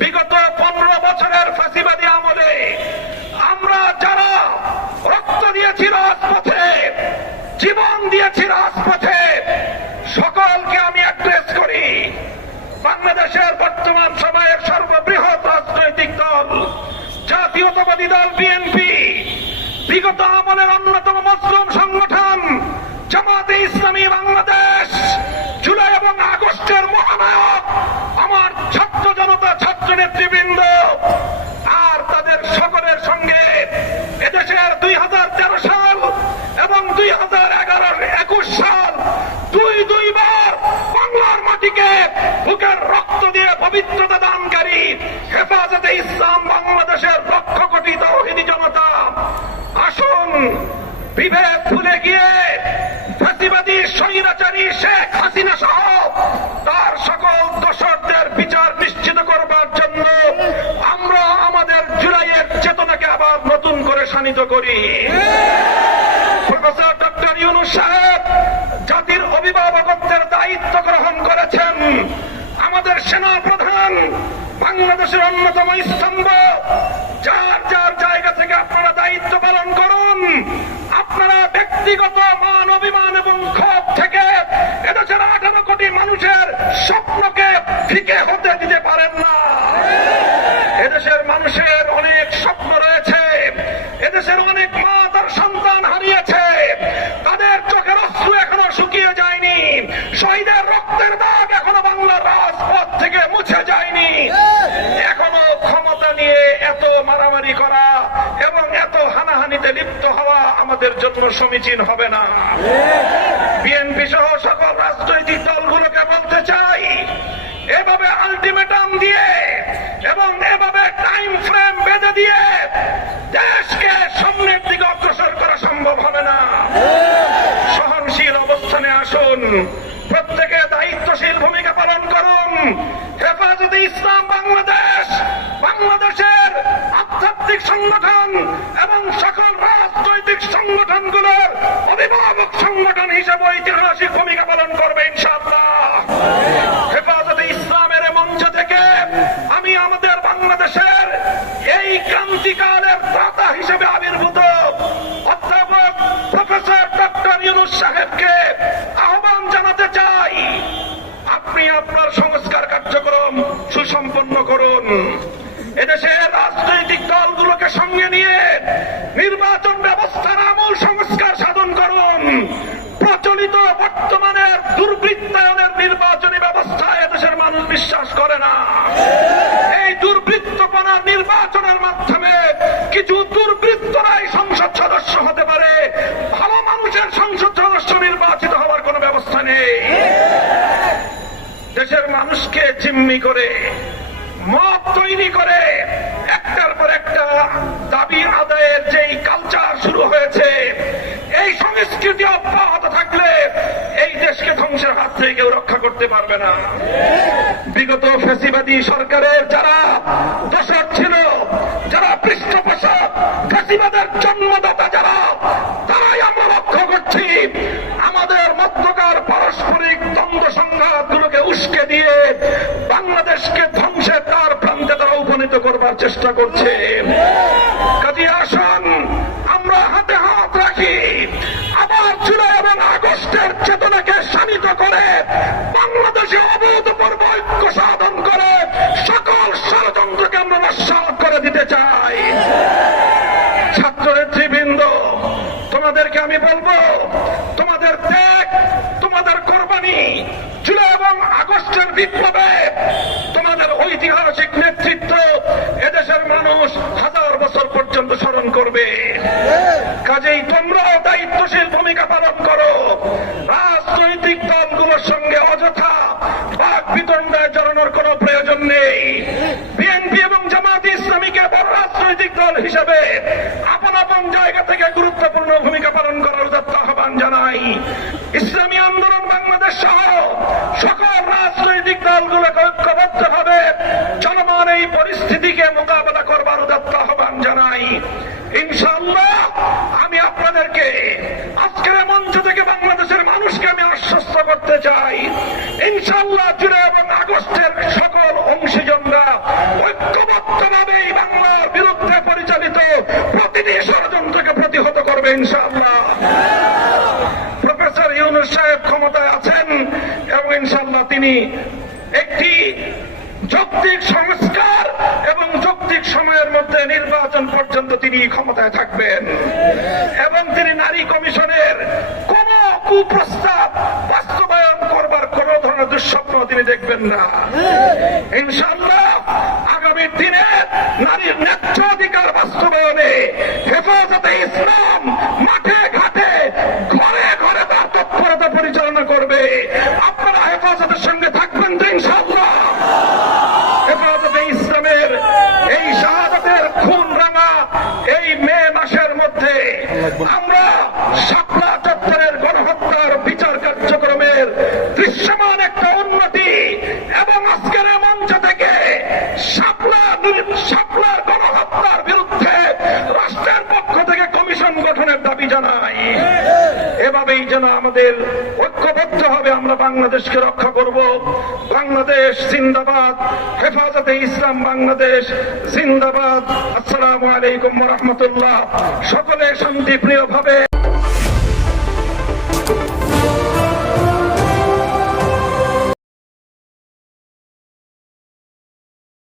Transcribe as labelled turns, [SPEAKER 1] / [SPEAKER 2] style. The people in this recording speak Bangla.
[SPEAKER 1] বিগত পনেরো বছরের ফাঁসিবাদী আমলে আমরা যারা রক্ত দিয়েছি রাজপথে, জীবন দিয়েছি রাজপথে, সকলকে আমি অ্যাড্রেস করি। বাংলাদেশের বর্তমান সময়ের সর্ববৃহৎ রাজনৈতিক দল, জাতীয়তাবাদী দল বিএনপি, বিগত আমলের অন্যতম মজলুম সংগঠন, জামাতে ইসলামী বাংলাদেশ, জুলাই এবং আগস্টের মহানায়ক আমার ছাত্র জনতা ছাত্র নেতৃবৃন্দ আর তাদের সকলের সঙ্গে এদেশের দুই হাজার তেরো সাল এবং দুই হাজার এগারো একুশ সাল দুই দুইবার বাংলার মাটিকে বুকের রক্ত দিয়ে পবিত্রতা দানকারী, হেফাজতে ইসলাম বাংলাদেশের লক্ষ কোটি তৌহিদি জনতা। আসুন বিভেদ ভুলে গিয়ে ফাঁসিবাদী, স্বৈরাচারী শেখ হাসিনা সহ আবার নতুন করে শানিত করি। ডক্টর ইউনুস সাহেব, জাতির অভিভাবকত্বের দায়িত্ব গ্রহণ করেছেন। আমাদের সেনা প্রধান বাংলাদেশের অন্যতম স্তম্ভ, যার যার জায়গা থেকে আপনারা দায়িত্ব পালন করুন। আপনারা ব্যক্তিগত মান, অভিমান এবং ক্ষোভ থেকে এদেশের আঠারো কোটি মানুষের স্বপ্নকে ফিকে হতে দিতে পারেন না এদেশের মানুষের অনেক স্বপ্ন রয়েছে এদেশের অনেক মা তার সন্তান হারিয়েছে তাদের চোখের অশ্রু এখনও শুকিয়ে যায়নি শহীদের রক্তের দাগ এখনও বাংলার রাজপথ থেকে মুছে যায়নি। এখনও ক্ষমতা নিয়ে এত মারামারি করা এবং এত হানাহানিতে লিপ্ত হওয়া আমাদের জন্য সমীচীন হবে না। বিএনপি সহ সকল রাজনৈতিক দলগুলোকে বলতে চাই, এভাবে আলটিমেটাম দিয়ে এবং এভাবে টাইম ফ্রেম বেঁধে দিয়ে দেশকে সামনের দিকে অগ্রসর করা সম্ভব হবে না সহনশীল অবস্থানে আসুন প্রত্যেকে দায়িত্বশীল ভূমিকা পালন করুন ইসলাম বাংলাদেশ, বাংলাদেশের আধ্যাত্মিক সংগঠন এবং সকল রাজনৈতিক সংগঠনগুলোর অভিভাবক সংগঠন হিসেবে ঐতিহাসিক ভূমিকা পালন করবে ইনশাআল্লাহ। হেফাজতে ইসলামের মঞ্চ থেকে আমি আমাদের বাংলাদেশের এই ক্রান্তিকালের দাতা হিসেবে আবির্ভূত অধ্যাপক প্রফেসর ডক্টর ইউনুস সাহেবকে আহ্বান জানাতে চাই। আপনি আপনার কার্যক্রম সুসম্পন্ন করুন। এদেশের রাজনৈতিক দলগুলোকে সঙ্গে নিয়ে নির্বাচন ব্যবস্থার আমূল সংস্কার সাধন করুন। প্রচলিত বর্তমানের দুর্বৃত্তায়নের নির্বাচনী ব্যবস্থা এদেশের মানুষ বিশ্বাস করে না। এই দুর্বৃত্তপনার নির্বাচনের মাধ্যমে কিছু দেশের মানুষকে জিম্মি করে মত তৈরি করে, একটার পর একটা দাবি আদায়ের যেই কালচার শুরু হয়েছে, এই সংস্কৃতি অব্যাহত থাকলে এই দেশকে ধ্বংসের হাত থেকে কেউ রক্ষা করতে পারবে না। বিগত ফেসিবাদী সরকারের যারা দোষর ছিল, যারা পৃষ্ঠপোষক, ফেসিবাদের জন্মদাতা যারা দিয়ে বাংলাদেশকে ধ্বংসের তার প্রান্তে তারা উপনীত করবার চেষ্টা করছে। কাজে আসুন, আমরা হাতে হাত রাখি। আবার জুলাই এবং আগস্টের চেতনাকে শানিত করে বাংলাদেশে অভূতপূর্ব ঐক্য সাধন করে সকল ষড়যন্ত্রকে আমরা নস্বাত করে দিতে চাই। ছাত্র নেতৃবৃন্দ তোমাদেরকে আমি বলব, তোমাদের ত্যাগ কোরবানি জুলাই এবং আগস্টের বিপ্লবে তোমাদের ঐতিহাসিক নেতৃত্ব এদেশের মানুষ হাজার বছর পর্যন্ত স্মরণ করবে। কাজেই তোমরাও দায়িত্বশীল ভূমিকা পালন করো। রাজনৈতিক দলগুলোর সঙ্গে অযথা সকল রাজনৈতিক দলগুলোকে ঐক্যবদ্ধ ভাবে চলমান এই পরিস্থিতিকে মোকাবেলা করবার দত্ত আহ্বান জানাই। ইনশাল্লাহ আমি আপনাদেরকে আজকের মঞ্চ থেকে বাংলাদেশের মানুষকে আমি আশ্বস্ত করতে চাই। ইনশাল্লাহ জুড়ে এবং আগস্টের সকল অংশীজনরা ঐক্যবদ্ধভাবে এই বাংলার বিরুদ্ধে পরিচালিত প্রতিটি ষড়যন্ত্রকে প্রতিহত করবে ইনশাল্লাহ প্রফেসর ইউনুস সাহেব ক্ষমতায় আছেন। ঐক্য তিনি একটি যৌক্তিক সংস্কার এবং যৌক্তিক সময়ের মধ্যে নির্বাচন পর্যন্ত তিনি ক্ষমতায় থাকবেন। এবং তিনি নারী কমিশনের কোন কুপ্রস্তাব বাস্তবায়ন করবার কোন ধরনের দুঃস্বপ্ন তিনি দেখবেন না। ইনশাল্লাহ আগামী দিনে নারীর ন্যায্য অধিকার বাস্তবায়নে হেফাজতে ইসলাম সঙ্গে থাকবেন হেফাজতে ইসলামের এই শাহাদাতের খুন রাঙা এই মে মাসের মধ্যে আমরা শাপলা চত্বরের গণহত্যার বিচার কার্যক্রমের দৃশ্যমান একটা দাবি জানাই। এভাবেই যেন আমাদের ঐক্যবদ্ধ হবে, আমরা বাংলাদেশকে রক্ষা করব। বাংলাদেশ জিন্দাবাদ, হেফাজতে ইসলাম বাংলাদেশ জিন্দাবাদ। আসসালামু আলাইকুম রহমতুল্লাহ। সকলে শান্তিপ্রিয় ভাবে